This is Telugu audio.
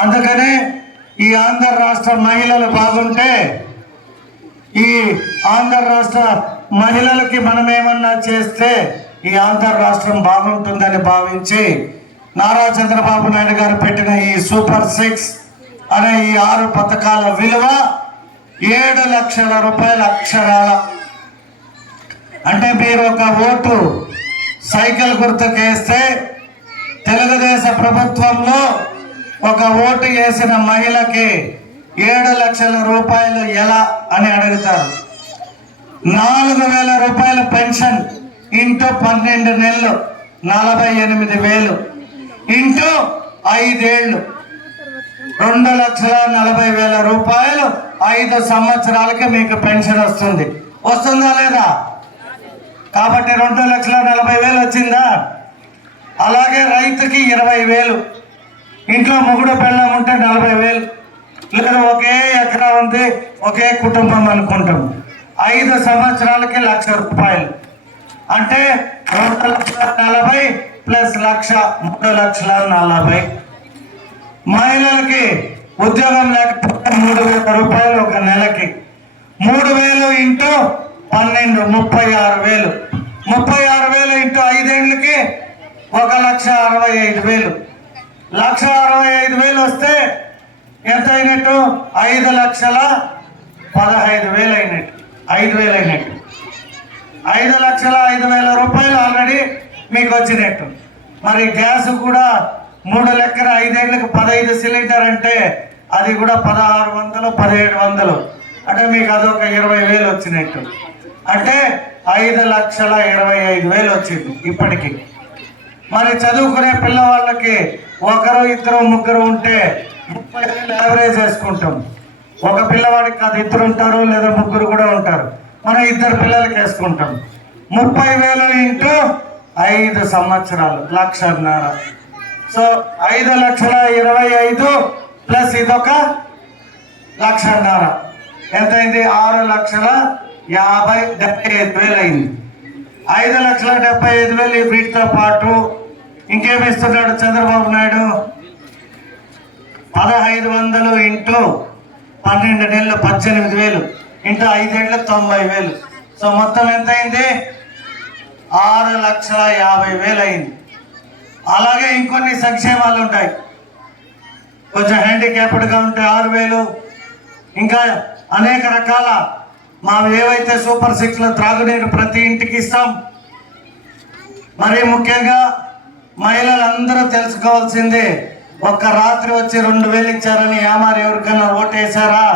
అందుకనే ఈ ఆంధ్ర రాష్ట్ర మహిళలు బాగుంటే ఈ ఆంధ్ర రాష్ట్ర మహిళలకి మనం ఏమన్నా చేస్తే ఈ ఆంధ్ర రాష్ట్రం బాగుంటుందని భావించి నారా చంద్రబాబు నాయుడు గారు పెట్టిన ఈ సూపర్ 6 అనే ఈ 6 పథకాల విలువ 7 లక్షల రూపాయల అక్షరాల. అంటే మీరు ఒక ఓటు సైకిల్ గుర్తుకేస్తే తెలుగుదేశ ప్రభుత్వంలో ఒక ఓటు వేసిన మహిళకి 7 లక్షల రూపాయలు ఎలా అని అడుగుతారు. 4,000 రూపాయల పెన్షన్ ఇంటూ 12 నెలలు 48,000 ఇంటూ 5 ఏళ్ళు 2,40,000 రూపాయలు 5 సంవత్సరాలకి మీకు పెన్షన్ వస్తుంది. వస్తుందా లేదా? కాబట్టి 2,40,000 వచ్చిందా? అలాగే రైతుకి 20,000, ఇంట్లో మొగుడు పెళ్ళం ఉంటే 40,000, లేదా ఒకే ఎకరా ఉంది ఒకే కుటుంబం అనుకుంటాం, 5 సంవత్సరాలకి 1,00,000 రూపాయలు. అంటే 2,40,000 ప్లస్ 1,00,000 3,40,000. మహిళలకి ఉద్యోగం లేకపోతే 3,000 రూపాయలు ఒక నెలకి. 3,000 ఇంటూ 12 36,000. 36,000 ఇంటూ 5 ఏళ్ళకి 1,65,000. 1,65,000 వస్తే ఎంత అయినట్టు? 5,15,000 అయినట్టు. 5,000 అయినట్టు. 5,05,000 రూపాయలు ఆల్రెడీ మీకు వచ్చినట్టు. మరి గ్యాస్ కూడా 3 లెక్కన 5 ఏళ్ళకి 15 సిలిండర్ అంటే అది కూడా 1,600 1,700. అంటే మీకు అదొక 20,000 వచ్చినట్టు. అంటే 5,25,000 వచ్చింది ఇప్పటికి. మరి చదువుకునే పిల్లవాళ్ళకి 1 2 3 ఉంటే 30,000 యావరేజ్ వేసుకుంటాం. ఒక పిల్లవాడికి కాదు, 2 ఉంటారు లేదా 3 కూడా ఉంటారు. మనం 2 పిల్లలకి వేసుకుంటాం. 30,000 ఇంటూ 5 సంవత్సరాలు 1,00,000. సో 5,25,000 ప్లస్ ఇదొక 1,00,000. ఎంతైంది? 6,75,000 అయింది. 5,75,000 వీటితో పాటు ఇంకేమి ఇస్తున్నాడు చంద్రబాబు నాయుడు? 1,500 ఇంటూ 12 నెలలు 18,000 ఇంటూ 5 ఏళ్ళు 90,000. సో మొత్తం ఎంత అయింది? 6,50,000 అయింది. అలాగే ఇంకొన్ని సంక్షేమాలు ఉంటాయి. కొంచెం హ్యాండిక్యాప్డ్గా ఉంటే 6,000. ఇంకా అనేక రకాల ఏవైతే సూపర్ 6లో త్రాగునీరు ప్రతి ఇంటికి ఇస్తాం. మరి ముఖ్యంగా మహిళలందరూ తెలుసుకోవాల్సిందే, ఒక్క రాత్రి వచ్చి 2,000 ఇచ్చారని ఏమారు ఎవరికైనా ఓటేశారా?